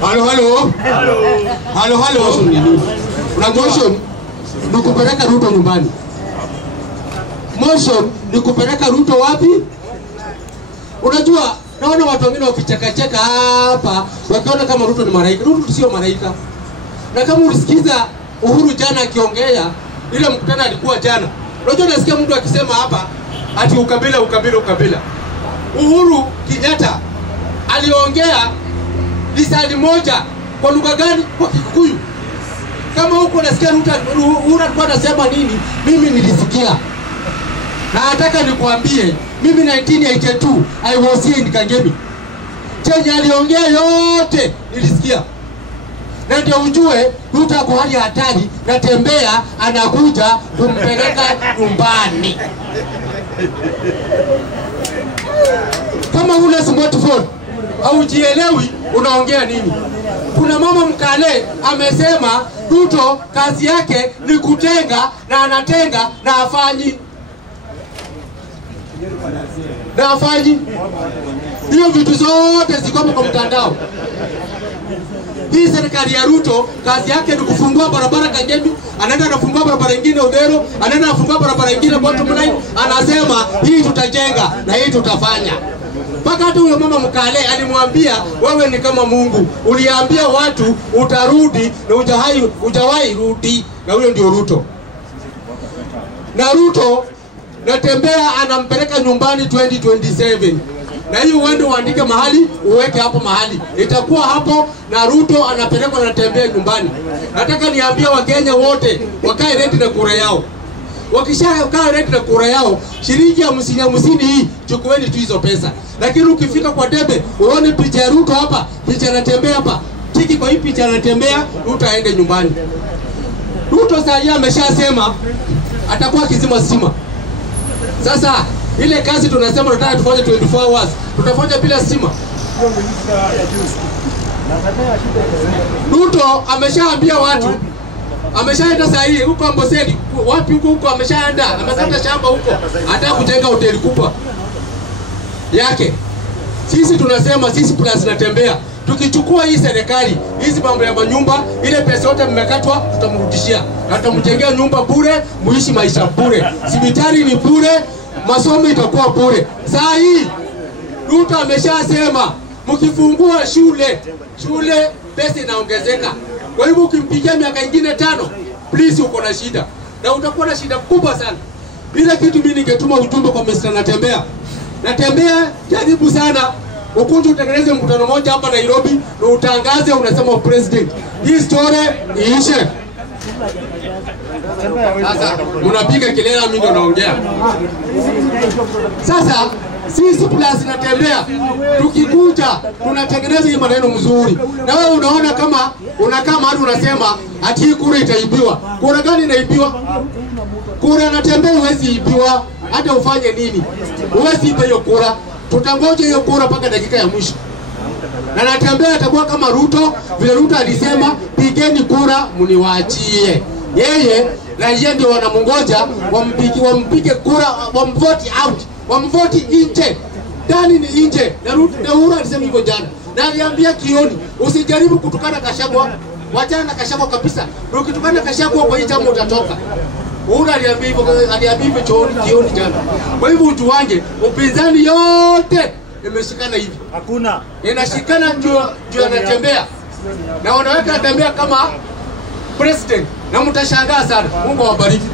Halo. Motion ni kupeleka Ruto nyumbani. Motion ni kupeleka Ruto wapi? Unajua, naona watu wengine wakicheka hapa wakiona kama Ruto ni malaika. Ruto sio malaika. Na kama ulisikiza Uhuru jana akiongea, ile mkutano alikuwa jana. Unajua nasikia mtu akisema hapa ati ukabila. Uhuru Kenyatta aliongea lisali moja kwa lugha gani? Kwa Kikuyu. Kama huko nasikia Uhuru alikuwa anasema nini, mimi nilisikia. Na nataka nikuambie, mimi 1982 I was here in Kangemi. Chenye aliongea yote nilisikia. Na ndio ujue Ruto kwa hali hatari, na Tembea anakuja kumpeleka nyumbani. Kama huna smartphone au jielewi unaongea nini? Kuna mama Mkale amesema Ruto kazi yake ni kutenga, na anatenga na afanyi. Hiyo vitu zote ziko kwa mtandao. Hii serikali ya Ruto kazi yake ni kufungua barabara Kangemi, anaenda anafungua barabara nyingine Odero, anaenda anafungua barabara nyingine bottom line, anasema hii tutajenga na hii tutafanya. Mpaka hata huyo mama Mkale alimwambia wewe ni kama Mungu, uliambia watu utarudi na hujawahi rudi. Na huyo ndio Ruto. Na Ruto na Tembea anampeleka nyumbani 2027. Na hiyo uende uandike mahali, uweke hapo mahali. Itakuwa hapo na Ruto anapelekwa na Tembea nyumbani. Nataka niambie Wakenya wote wakae ready na kura yao. Wakishakaa ready na kura yao, shilingi 50 hii chukueni tu hizo pesa. Lakini ukifika kwa debe, uone picha ya Ruto hapa, picha na Tembea hapa. Tiki kwa hii picha na Tembea, Ruto aende nyumbani. Ruto sasa ameshasema atakuwa kizima sima. Sasa ile kazi tunasema tunataka tufanye 24 hours, tutafanya bila stima. Ruto ameshaambia watu, ameshaenda saa hii huko Amboseli, wapi huko ameshaenda, amekata shamba huko, anataka kujenga hoteli kubwa yake. Sisi tunasema sisi plus na Tembea, tukichukua hii serikali, hizi mambo ya manyumba, ile pesa yote mmekatwa tutamrudishia. Na tutamjengea nyumba bure, muishi maisha bure. Sibitari ni bure, masomo itakuwa bure. Saa hii Ruto ameshasema mkifungua shule pesa inaongezeka. Kwa hivyo ukimpigia miaka ingine 5, please uko na shida. Na utakuwa na shida kubwa sana. Bila kitu mimi ningetuma ujumbe kwa Mr. Natembea. Natembea jaribu sana ukunje utengeneze mkutano mmoja hapa Nairobi na utangaze unasema president. Hii story iishe. Sasa unapiga kelele mimi ndo naongea. Sasa sisi plus na Tembea tukikuja tunatengeneza hii maneno mzuri. Na wewe unaona kama unakaa mahali unasema ati kura itaibiwa. Kura gani inaibiwa? Kura na Tembea huwezi ibiwa hata ufanye nini. Huwezi iba hiyo kura. Tutangoja hiyo kura mpaka dakika ya mwisho. Na Natembea atakuwa kama Ruto, vile Ruto alisema pigeni kura mniwaachie. Yeye na yeye ndio wanamungoja wampige kura, wamvote out, wamvote nje. Ndani ni nje. Na Uhuru alisema hivyo jana. Na aliambia Kioni, usijaribu kutukana Gachagua, wachana na Gachagua kabisa. Ukitukana Gachagua kwa hii chama utatoka. Uhuru aliambia hivyo Kioni jana. Kwa hivyo ujuange, upinzani yote imeshikana hivi. Hakuna. Inashikana ndio anatembea. Na wanaweka Natembea kama president. Na mtashangaa sana. Mungu awabariki.